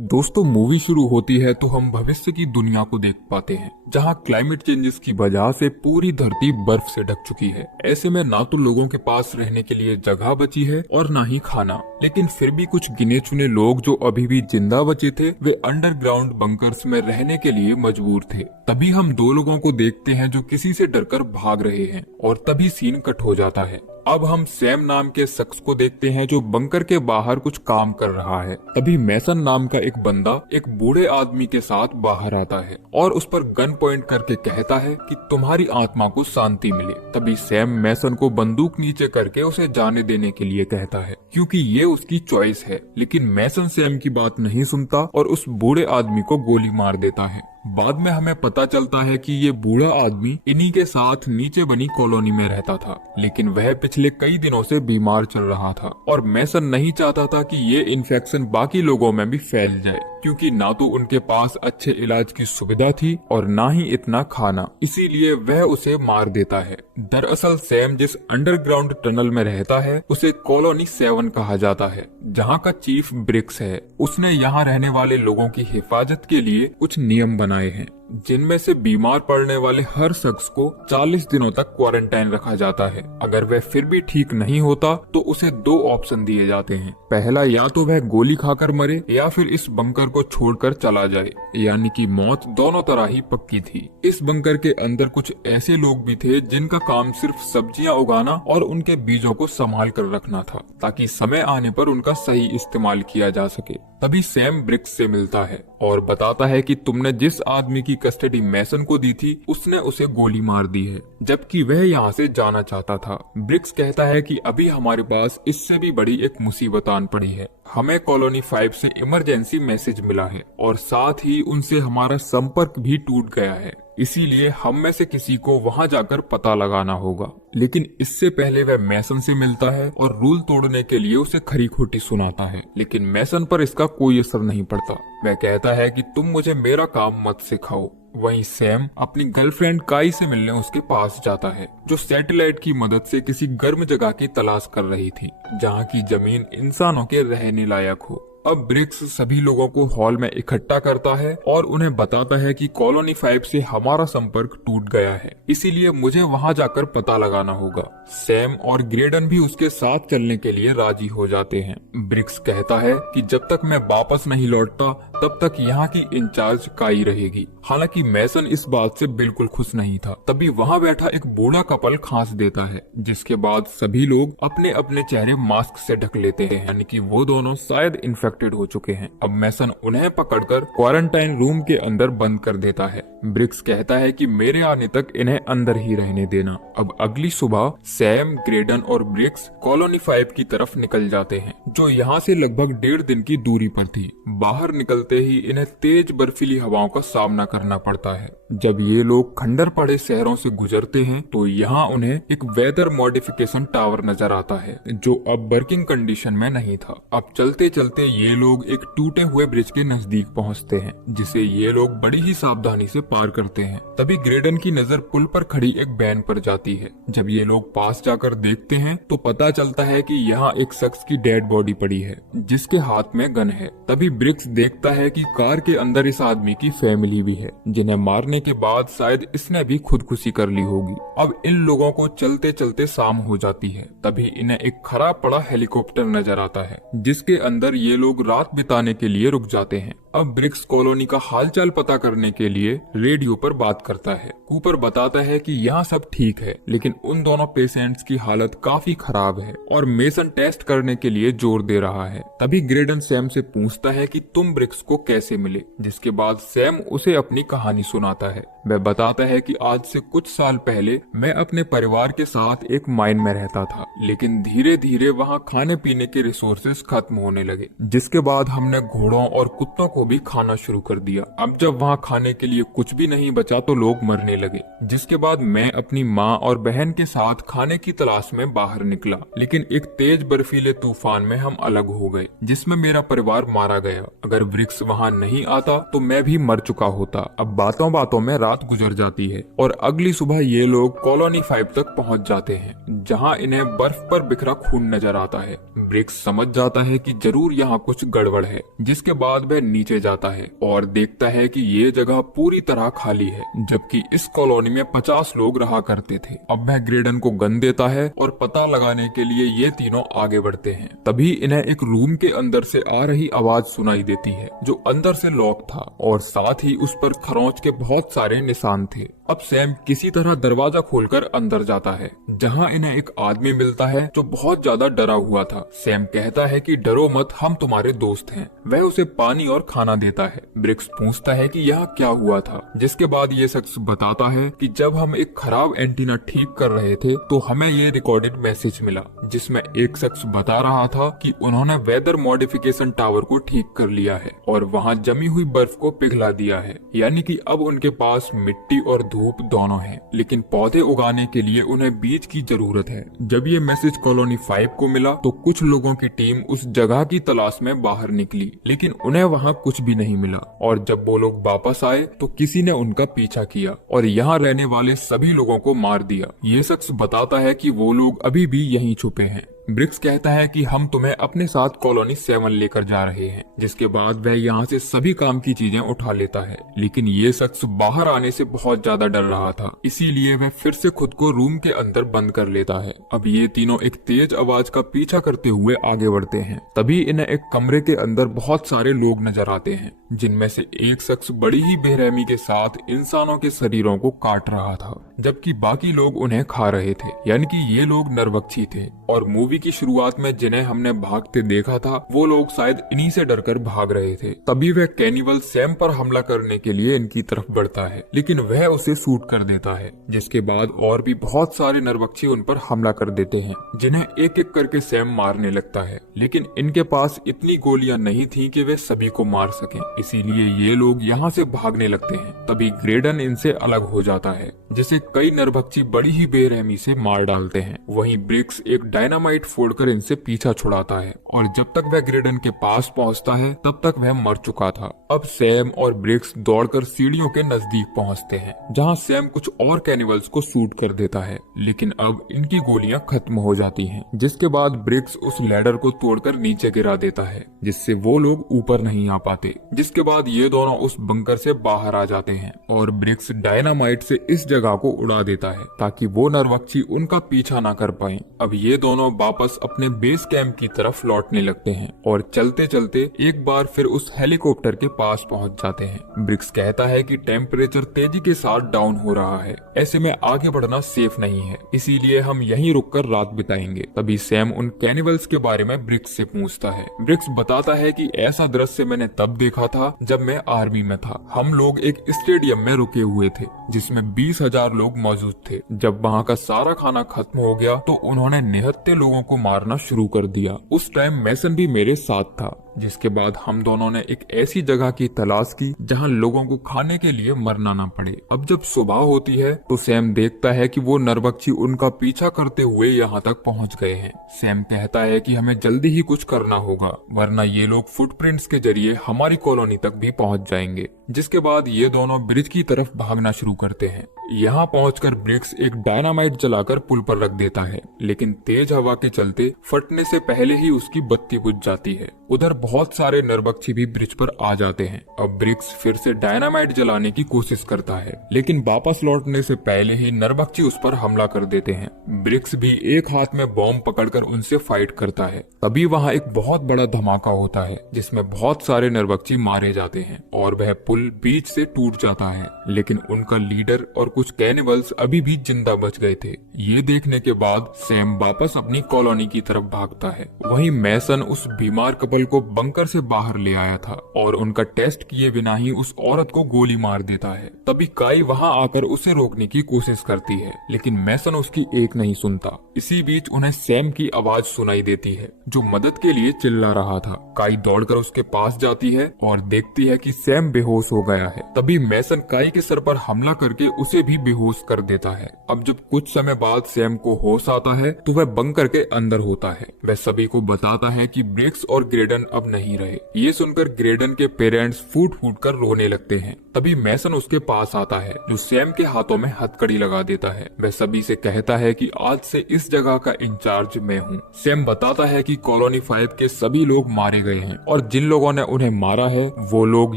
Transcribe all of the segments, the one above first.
दोस्तों, मूवी शुरू होती है तो हम भविष्य की दुनिया को देख पाते हैं जहां क्लाइमेट चेंजेस की वजह से पूरी धरती बर्फ से ढक चुकी है। ऐसे में ना तो लोगों के पास रहने के लिए जगह बची है और ना ही खाना, लेकिन फिर भी कुछ गिने चुने लोग जो अभी भी जिंदा बचे थे वे अंडरग्राउंड बंकर्स में रहने के लिए मजबूर थे। तभी हम दो लोगों को देखते हैं जो किसी से डरकर भाग रहे हैं और तभी सीन कट हो जाता है। अब हम सैम नाम के शख्स को देखते हैं जो बंकर के बाहर कुछ काम कर रहा है। तभी मैसन नाम का एक बंदा एक बूढ़े आदमी के साथ बाहर आता है और उस पर गन पॉइंट करके कहता है कि तुम्हारी आत्मा को शांति मिले। तभी सैम मैसन को बंदूक नीचे करके उसे जाने देने के लिए कहता है क्योंकि ये उसकी चॉइस है, लेकिन मैसन सैम की बात नहीं सुनता और उस बूढ़े आदमी को गोली मार देता है। बाद में हमें पता चलता है कि ये बूढ़ा आदमी इन्हीं के साथ नीचे बनी कॉलोनी में रहता था, लेकिन वह पिछले कई दिनों से बीमार चल रहा था और मैसन नहीं चाहता था कि ये इन्फेक्शन बाकी लोगों में भी फैल जाए, क्योंकि ना तो उनके पास अच्छे इलाज की सुविधा थी और ना ही इतना खाना, इसीलिए वह उसे मार देता है। दरअसल सैम जिस अंडरग्राउंड टनल में रहता है उसे कॉलोनी 7 कहा जाता है, जहाँ का चीफ ब्रिक्स है। उसने यहाँ रहने वाले लोगों की हिफाजत के लिए कुछ नियम बनाए हैं, जिनमें से बीमार पड़ने वाले हर शख्स को 40 दिनों तक क्वारंटाइन रखा जाता है। अगर वह फिर भी ठीक नहीं होता तो उसे 2 ऑप्शन दिए जाते हैं। पहला, या तो वह गोली खाकर मरे या फिर इस बंकर को छोड़कर चला जाए, यानी कि मौत दोनों तरह ही पक्की थी। इस बंकर के अंदर कुछ ऐसे लोग भी थे जिनका काम सिर्फ सब्जियां उगाना और उनके बीजों को संभाल कर रखना था, ताकि समय आने पर उनका सही इस्तेमाल किया जा सके। तभी सैम ब्रिक्स से मिलता है और बताता है कि तुमने जिस आदमी की कस्टडी मैसन को दी थी उसने उसे गोली मार दी है, जबकि वह यहाँ से जाना चाहता था। ब्रिक्स कहता है कि अभी हमारे पास इससे भी बड़ी एक मुसीबत आन पड़ी है। हमें कॉलोनी 5 से इमरजेंसी मैसेज मिला है और साथ ही उनसे हमारा संपर्क भी टूट गया है, इसीलिए हम में से किसी को वहां जाकर पता लगाना होगा। लेकिन इससे पहले वह मैसन से मिलता है और रूल तोड़ने के लिए उसे खरी खोटी सुनाता है, लेकिन मैसन पर इसका कोई असर नहीं पड़ता। वह कहता है कि तुम मुझे मेरा काम मत सिखाओ। वहीं सैम अपनी गर्लफ्रेंड काई से मिलने उसके पास जाता है, जो सैटेलाइट की मदद से किसी गर्म जगह की तलाश कर रही थी, जहां की जमीन इंसानों के रहने लायक हो। अब ब्रिक्स सभी लोगों को हॉल में इकट्ठा करता है और उन्हें बताता है कि कॉलोनी 5 से हमारा संपर्क टूट गया है, इसीलिए मुझे वहां जाकर पता लगाना होगा। सैम और ग्रेडन भी उसके साथ चलने के लिए राजी हो जाते हैं। ब्रिक्स कहता है कि जब तक मैं वापस नहीं लौटता तब तक यहाँ की इंचार्ज काई रहेगी। हालांकि मैसन इस बात से बिल्कुल खुश नहीं था। तभी वहाँ बैठा एक बूढ़ा कपल खांस देता है, जिसके बाद सभी लोग अपने अपने चेहरे मास्क से ढक लेते हैं, यानी कि वो दोनों शायद इन्फेक्टेड हो चुके हैं। अब मैसन उन्हें पकड़कर क्वारंटाइन रूम के अंदर बंद कर देता है। ब्रिक्स कहता है कि मेरे आने तक इन्हें अंदर ही रहने देना। अब अगली सुबह सैम, ग्रेडन और ब्रिक्स कॉलोनी 5 की तरफ निकल जाते हैं, जो यहाँ से लगभग 1.5 दिन की दूरी पर थी। बाहर निकलते ही इन्हें तेज बर्फीली हवाओं का सामना करना पड़ता है। जब ये लोग खंडर पड़े शहरों से गुजरते हैं तो यहाँ उन्हें एक वेदर मॉडिफिकेशन टावर नजर आता है, जो अब वर्किंग कंडीशन में नहीं था। अब चलते चलते ये लोग एक टूटे हुए ब्रिज के नजदीक पहुँचते हैं, जिसे ये लोग बड़ी ही सावधानी से पार करते हैं। तभी ग्रेडन की नजर पुल पर खड़ी एक वैन पर जाती है। जब ये लोग पास जाकर देखते हैं तो पता चलता है कि यहाँ एक शख्स की डेड बॉडी पड़ी है, जिसके हाथ में गन है। तभी ब्रिक्स देखता है कि कार के अंदर इस आदमी की फैमिली भी है, जिन्हें मारने के बाद शायद इसने भी खुदकुशी कर ली होगी। अब इन लोगों को चलते चलते शाम हो जाती है। तभी इन्हें एक खराब पड़ा हेलीकॉप्टर नजर आता है, जिसके अंदर ये लोग रात बिताने के लिए रुक जाते हैं। अब ब्रिक्स कॉलोनी का हालचाल पता करने के लिए रेडियो पर बात करता है। कूपर बताता है कि यहाँ सब ठीक है, लेकिन उन दोनों पेशेंट्स की हालत काफी खराब है और मेसन टेस्ट करने के लिए जोर दे रहा है। तभी ग्रेडन सैम से पूछता है कि तुम ब्रिक्स को कैसे मिले, जिसके बाद सैम उसे अपनी कहानी सुनाता है। वह बताता है कि आज से कुछ साल पहले मैं अपने परिवार के साथ एक माइन में रहता था, लेकिन धीरे धीरे वहाँ खाने पीने के रिसोर्सेज खत्म होने लगे, जिसके बाद हमने घोड़ों और कुत्तों को भी खाना शुरू कर दिया। अब जब वहाँ खाने के लिए कुछ भी नहीं बचा तो लोग मरने लगे, जिसके बाद मैं अपनी माँ और बहन के साथ खाने की तलाश में बाहर निकला, लेकिन एक तेज बर्फीले तूफान में हम अलग हो गए, जिसमें मेरा परिवार मारा गया। अगर ब्रिक्स वहाँ नहीं आता तो मैं भी मर चुका होता। अब बातों बातों में रात गुजर जाती है और अगली सुबह ये लोग कॉलोनी 5 तक पहुंच जाते हैं, जहां इन्हें बर्फ पर बिखरा खून नजर आता है। ब्रिक्स समझ जाता है कि जरूर यहाँ कुछ गड़बड़ है, जिसके बाद वह नीचे जाता है और देखता है कि ये जगह पूरी तरह खाली है, जबकि इस कॉलोनी में 50 लोग रहा करते थे। अब वह ग्रेडन को गन देता है और पता लगाने के लिए ये तीनों आगे बढ़ते हैं। तभी इन्हें एक रूम के अंदर से आ रही आवाज सुनाई देती है, जो अंदर से लॉक था और साथ ही उस पर खरोंच के बहुत सारे निशान थे। अब सैम किसी तरह दरवाजा खोलकर अंदर जाता है, जहां इन्हें एक आदमी मिलता है जो बहुत ज्यादा डरा हुआ था। सैम कहता है कि डरो मत, हम तुम्हारे दोस्त हैं। वह उसे पानी और खाना देता है। ब्रिक्स पूछता है कि यह क्या हुआ था, जिसके बाद ये शख्स बताता है कि जब हम एक खराब एंटीना ठीक कर रहे थे तो हमें ये रिकॉर्डेड मैसेज मिला, जिसमें एक शख्स बता रहा था कि उन्होंने वेदर मॉडिफिकेशन टावर को ठीक कर लिया है और वहाँ जमी हुई बर्फ को पिघला दिया है। यानी कि अब उनके पास मिट्टी और धूप दोनों है, लेकिन पौधे उगाने के लिए उन्हें बीज की जरूरत है। जब ये मैसेज कॉलोनी 5 को मिला तो कुछ लोगों की टीम उस जगह की तलाश में बाहर निकली, लेकिन उन्हें वहाँ कुछ भी नहीं मिला। और जब वो लोग वापस आए तो किसी ने उनका पीछा किया और यहाँ रहने वाले सभी लोगों को मार दिया। ये शख्स बताता है कि वो लोग अभी भी यहीं छुपे हैं। ब्रिक्स कहता है कि हम तुम्हें अपने साथ कॉलोनी 7 लेकर जा रहे हैं, जिसके बाद वह यहाँ से सभी काम की चीजें उठा लेता है। लेकिन ये शख्स बाहर आने से बहुत ज्यादा डर रहा था, इसीलिए वह फिर से खुद को रूम के अंदर बंद कर लेता है। अब ये तीनों एक तेज आवाज का पीछा करते हुए आगे बढ़ते हैं। तभी इन्हें एक कमरे के अंदर बहुत सारे लोग नजर आते हैं, जिनमें से एक शख्स बड़ी ही बेरहमी के साथ इंसानों के शरीरों को काट रहा था, जबकि बाकी लोग उन्हें खा रहे थे। यानी कि ये लोग नरभक्षी थे और मूवी की शुरुआत में जिन्हें हमने भागते देखा था वो लोग शायद इन्हीं से डरकर भाग रहे थे। तभी वह कैनिबल सैम पर हमला करने के लिए इनकी तरफ बढ़ता है, लेकिन वह उसे शूट कर देता है, जिसके बाद और भी बहुत सारे नरभक्षी उन पर हमला कर देते हैं, जिन्हें एक एक करके सैम मारने लगता है। लेकिन इनके पास इतनी गोलियां नहीं थी कि वे सभी को मार सकें, इसीलिए ये लोग यहाँ से भागने लगते हैं। तभी ग्रेडन इनसे अलग हो जाता है, जिसे कई नरभक्षी बड़ी ही बेरहमी से मार डालते हैं। वहीं ब्रिक्स एक डायनामाइट फोड़कर इनसे पीछा छुड़ाता है और जब तक वह ग्रेडन के पास पहुंचता है तब तक वह मर चुका था। अब सैम और ब्रिक्स दौड़कर सीढ़ियों के नजदीक पहुंचते हैं, जहां सैम कुछ और कैनिबल्स को शूट कर देता है, लेकिन अब इनकी गोलियां खत्म हो जाती हैं, जिसके बाद ब्रिक्स उस लैडर को तोड़कर नीचे गिरा देता है, जिससे वो लोग ऊपर नहीं आ पाते। जिसके बाद ये दोनों उस बंकर से बाहर आ जाते हैं और ब्रिक्स डायनामाइट से इस जगह को उड़ा देता है ताकि वो नरभक्षी उनका पीछा ना कर पाए। अब ये दोनों वापस अपने बेस कैंप की तरफ लौटने लगते हैं और चलते चलते एक बार फिर उस हेलीकॉप्टर के पास पहुंच जाते हैं। ब्रिक्स कहता है कि टेम्परेचर तेजी के साथ डाउन हो रहा है, ऐसे में आगे बढ़ना सेफ नहीं है, इसीलिए हम यहीं रुककर रात बिताएंगे। तभी सैम उन कैनिबल्स के बारे में ब्रिक्स से पूछता है। ब्रिक्स बताता है कि ऐसा दृश्य मैंने तब देखा था जब मैं आर्मी में था। हम लोग एक स्टेडियम में रुके हुए थे जिसमें 20,000 लोग मौजूद थे। जब वहाँ का सारा खाना खत्म हो गया तो उन्होंने निहत्थे लोगों को मारना शुरू कर दिया। उस टाइम मैसन भी मेरे साथ था। जिसके बाद हम दोनों ने एक ऐसी जगह की तलाश की जहां लोगों को खाने के लिए मरना ना पड़े। अब जब सुबह होती है तो सैम देखता है कि वो नरभक्षी उनका पीछा करते हुए यहाँ तक पहुँच गए हैं। सैम कहता है कि हमें जल्दी ही कुछ करना होगा, वरना ये लोग फुटप्रिंट्स के जरिए हमारी कॉलोनी तक भी पहुँच जाएंगे। जिसके बाद ये दोनों ब्रिज की तरफ भागना शुरू करते हैं। यहाँ पहुंचकर ब्रिक्स एक डायनामाइट जलाकर पुल पर रख देता है, लेकिन तेज हवा के चलते फटने से पहले ही उसकी बत्ती बुझ जाती है। उधर बहुत सारे नरभक्षी भी ब्रिज पर आ जाते हैं। अब ब्रिक्स फिर से डायनामाइट जलाने की कोशिश करता है, लेकिन वापस लौटने से पहले ही नरभक्षी उस पर हमला कर देते हैं। ब्रिक्स भी एक हाथ में बॉम्ब पकड़कर उनसे फाइट करता है। तभी वहाँ एक बहुत बड़ा धमाका होता है जिसमें बहुत सारे नरभक्षी मारे जाते हैं और वह पुल बीच से टूट जाता है, लेकिन उनका लीडर और कुछ कैनिबल्स अभी भी जिंदा बच गए थे। ये देखने के बाद सैम वापस अपनी कॉलोनी की तरफ भागता है। वहीं मैसन उस बीमार कपल को बंकर से बाहर ले आया था और उनका टेस्ट किए बिना ही उस औरत को गोली मार देता है। तभी काई वहां आकर उसे रोकने की कोशिश करती है, लेकिन मैसन उसकी एक नहीं सुनता। इसी बीच उन्हें सैम की आवाज सुनाई देती है जो मदद के लिए चिल्ला रहा था। काई दौड़कर उसके पास जाती है और देखती है कि सैम बेहोश हो गया है। तभी मैसन काई के सर पर हमला करके उसे भी बेहोश कर देता है। अब जब कुछ समय बाद सैम को होश आता है तो वह बंकर के अंदर होता है। वह सभी को बताता है कि ब्रिक्स और ग्रेडन अब नहीं रहे। ये सुनकर ग्रेडन के पेरेंट्स फूट फूट कर रोने लगते हैं तभी मैसन उसके पास आता है, जो सैम के हाथों में हथकड़ी लगा देता है। वह सभी से कहता है कि आज से इस जगह का इंचार्ज मैं हूँ। सैम बताता है कि कॉलोनी 5 के सभी लोग मारे गए हैं और जिन लोगों ने उन्हें मारा है वो लोग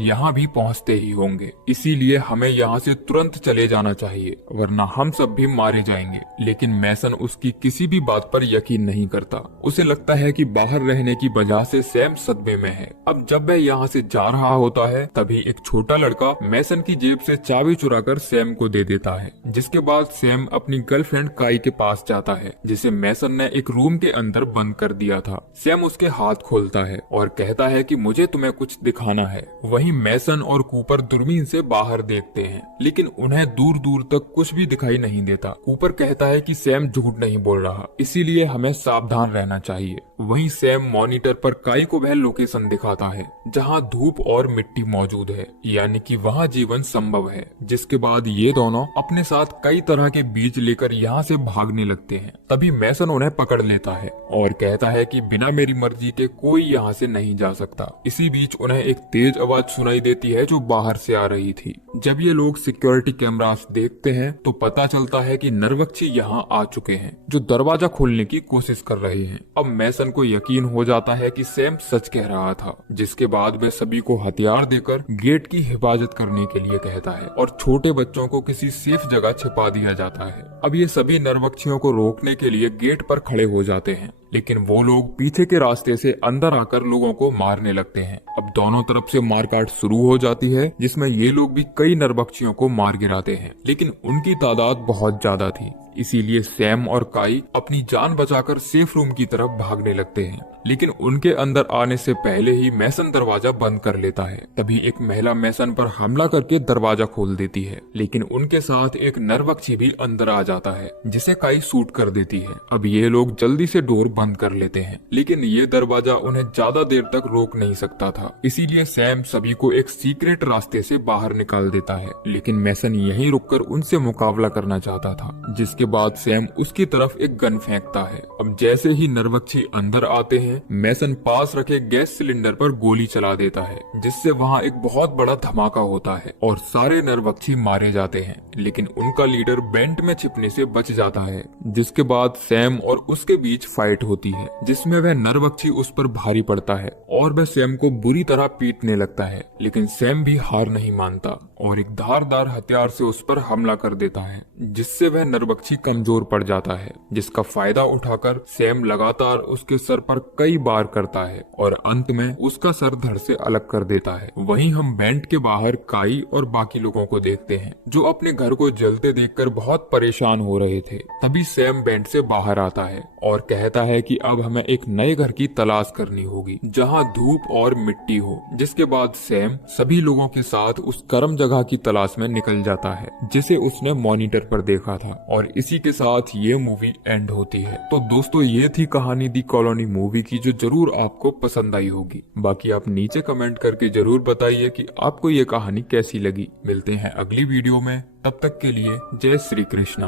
यहाँ भी पहुँचते ही होंगे, इसीलिए हमें यहाँ से तुरंत चले जाना चाहिए, वरना हम सब भी मारे जाएंगे। लेकिन मैसन उसकी किसी भी बात पर यकीन नहीं करता। उसे लगता है कि बाहर रहने की वजह से सैम सदमे में है। अब जब वह यहाँ से जा रहा होता है तभी एक छोटा लड़का मैसन की जेब से चाबी चुराकर सैम को दे देता है, जिसके बाद सैम अपनी गर्लफ्रेंड काई के पास जाता है, जिसे मैसन ने एक रूम के अंदर बंद कर दिया था। सैम उसके हाथ खोलता है और कहता है कि मुझे तुम्हें कुछ दिखाना है। वहीं मैसन और कूपर दूरबीन से बाहर देखते हैं, लेकिन उन्हें दूर दूर तक कुछ भी दिखाई नहीं देता। कूपर कहता है कि सैम झूठ नहीं बोल रहा, इसीलिए हमें सावधान रहना चाहिए। वहीं सैम मॉनिटर पर काई को वह लोकेशन दिखाता है जहां धूप और मिट्टी मौजूद है, यानी कि वहां जीवन संभव है। जिसके बाद ये दोनों अपने साथ कई तरह के बीज लेकर यहाँ से भागने लगते हैं। तभी मैसन उन्हें पकड़ लेता है और कहता है कि बिना मेरी मर्जी के कोई यहाँ से नहीं जा सकता। इसी बीच उन्हें एक तेज आवाज सुनाई देती है जो बाहर से आ रही थी। जब ये लोग सिक्योरिटी कैमरास देखते हैं तो पता चलता है कि नरवक्षी यहाँ आ चुके हैं, जो दरवाजा खोलने की कोशिश कर रहे हैं। अब मैसन को यकीन हो जाता है कि सैम सच कह रहा था, जिसके बाद वह सभी को हथियार देकर गेट की हिफाजत करने के लिए कहता है और छोटे बच्चों को किसी सेफ जगह छिपा दिया जाता है। अब ये सभी नरवक्षियों को रोकने के लिए गेट पर खड़े हो जाते हैं, लेकिन वो लोग पीछे के रास्ते से अंदर आकर लोगों को मारने लगते हैं। अब दोनों तरफ से मारकाट शुरू हो जाती है, जिसमें ये लोग भी कई नरभक्षियों को मार गिराते हैं, लेकिन उनकी तादाद बहुत ज्यादा थी। इसीलिए सैम और काई अपनी जान बचाकर सेफ रूम की तरफ भागने लगते हैं, लेकिन उनके अंदर आने से पहले ही मैसन दरवाजा बंद कर लेता है। तभी एक महिला मैसन पर हमला करके दरवाजा खोल देती है, लेकिन उनके साथ एक नरभक्षी भी अंदर आ जाता है, जिसे काई शूट कर देती है। अब ये लोग जल्दी से डोर बंद कर लेते हैं, लेकिन ये दरवाजा उन्हें ज्यादा देर तक रोक नहीं सकता था। इसीलिए सैम सभी को एक सीक्रेट रास्ते से बाहर निकाल देता है, लेकिन मैसन यहीं रुककर उनसे मुकाबला करना चाहता था। जिसके बाद सैम उसकी तरफ एक गन फेंकता है। अब जैसे ही नरभक्षी अंदर आते हैं, मैसन पास रखे गैस सिलेंडर पर गोली चला देता है, जिससे वहाँ एक बहुत बड़ा धमाका होता है और सारे नरभक्षी मारे जाते हैं, लेकिन उनका लीडर बेंट में छिपने से बच जाता है। जिसके बाद सैम और उसके बीच फाइट होती है, जिसमें वह नरभक्षी उस पर भारी पड़ता है और वह सैम को बुरी तरह पीटने लगता है, लेकिन सैम भी हार नहीं मानता और एक धारदार हथियार से उस पर हमला कर देता है, जिससे वह नरभक्षी कमजोर पड़ जाता है। जिसका फायदा उठाकर सैम लगातार उसके सर पर कई बार करता है और अंत में उसका सर धड़ से अलग कर देता है। वहीं हम बेंट के बाहर काई और बाकी लोगों को देखते हैं, जो अपने घर को जलते देखकर बहुत परेशान हो रहे थे। तभी सैम बेंट से बाहर आता है और कहता है कि अब हमें एक नए घर की तलाश करनी होगी जहां धूप और मिट्टी हो। जिसके बाद सैम सभी लोगों के साथ उस गर्म जगह की तलाश में निकल जाता है, जिसे उसने मॉनिटर पर देखा था, और इसी के साथ ये मूवी एंड होती है। तो दोस्तों, ये थी कहानी दी कॉलोनी मूवी की, जो जरूर आपको पसंद आई होगी। बाकी आप नीचे कमेंट करके जरूर बताइए कि आपको ये कहानी कैसी लगी। मिलते हैं अगली वीडियो में, तब तक के लिए जय श्री कृष्णा।